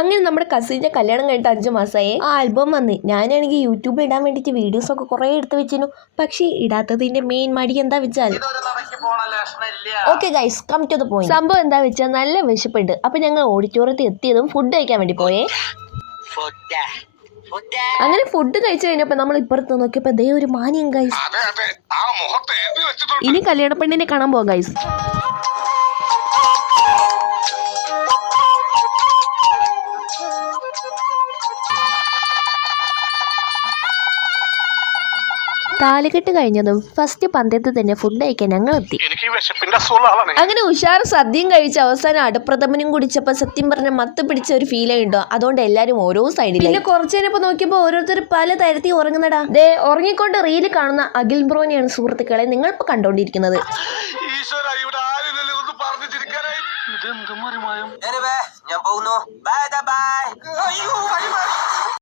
അങ്ങനെ നമ്മുടെ കസിൻ്റെ കല്യാണം കഴിഞ്ഞിട്ട് 5 മാസമായി. ആ ആൽബം വന്ന് ഞാനാണെങ്കിൽ യൂട്യൂബിൽ ഇടാൻ വേണ്ടിയിട്ട് വീഡിയോസൊക്കെ കുറേ എടുത്ത് വെച്ചിരുന്നു. പക്ഷേ ഇടാത്തതിൻ്റെ മെയിൻ മടി എന്താ വെച്ചാൽ okay guys come to the point. സംഭവം എന്താ വെച്ചാൽ നല്ല വിശപ്പുണ്ട്. അപ്പം ഞങ്ങൾ ഓഡിറ്റോറിയത്തിൽ എത്തിയതും ഫുഡ് കഴിക്കാൻ വേണ്ടി പോയേ. അങ്ങനെ ഫുഡ് കഴിച്ചു കഴിഞ്ഞപ്പോൾ നമ്മൾ ഇപ്പുറത്ത് നോക്കിയപ്പോൾ ദേ ഒരു മാനിയം ഗൈസ്. ഇനി കല്യാണ പെണ്ണിനെ കാണാൻ പോകാം ഗൈസ്. താലികെട്ട് കഴിഞ്ഞതും ഫസ്റ്റ് പന്തയത്തിൽ തന്നെ ഫുഡ് കഴിക്കാൻ ഞങ്ങൾ എത്തി. അങ്ങനെ ഉഷാർ സദ്യയും കഴിച്ച് അവസാനം അടപ്രഥമനും കുടിച്ചപ്പോൾ സത്യം പറഞ്ഞ മത്ത് പിടിച്ച ഒരു ഫീൽ ഉണ്ടോ. അതുകൊണ്ട് എല്ലാവരും ഓരോ സൈഡിൽ. പിന്നെ കുറച്ചു നേരം നോക്കിയപ്പോൾ ഓരോരുത്തർ പല തരത്തിൽ ഉറങ്ങുന്നടാ. ദേ ഉറങ്ങിക്കൊണ്ട് റീല് കാണുന്ന അഖിൽ ബ്രോനെയാണ് സുഹൃത്തുക്കളെ നിങ്ങളിപ്പോൾ കണ്ടുകൊണ്ടിരിക്കുന്നത്. ഞാൻ പോകുന്നു. Bye bye.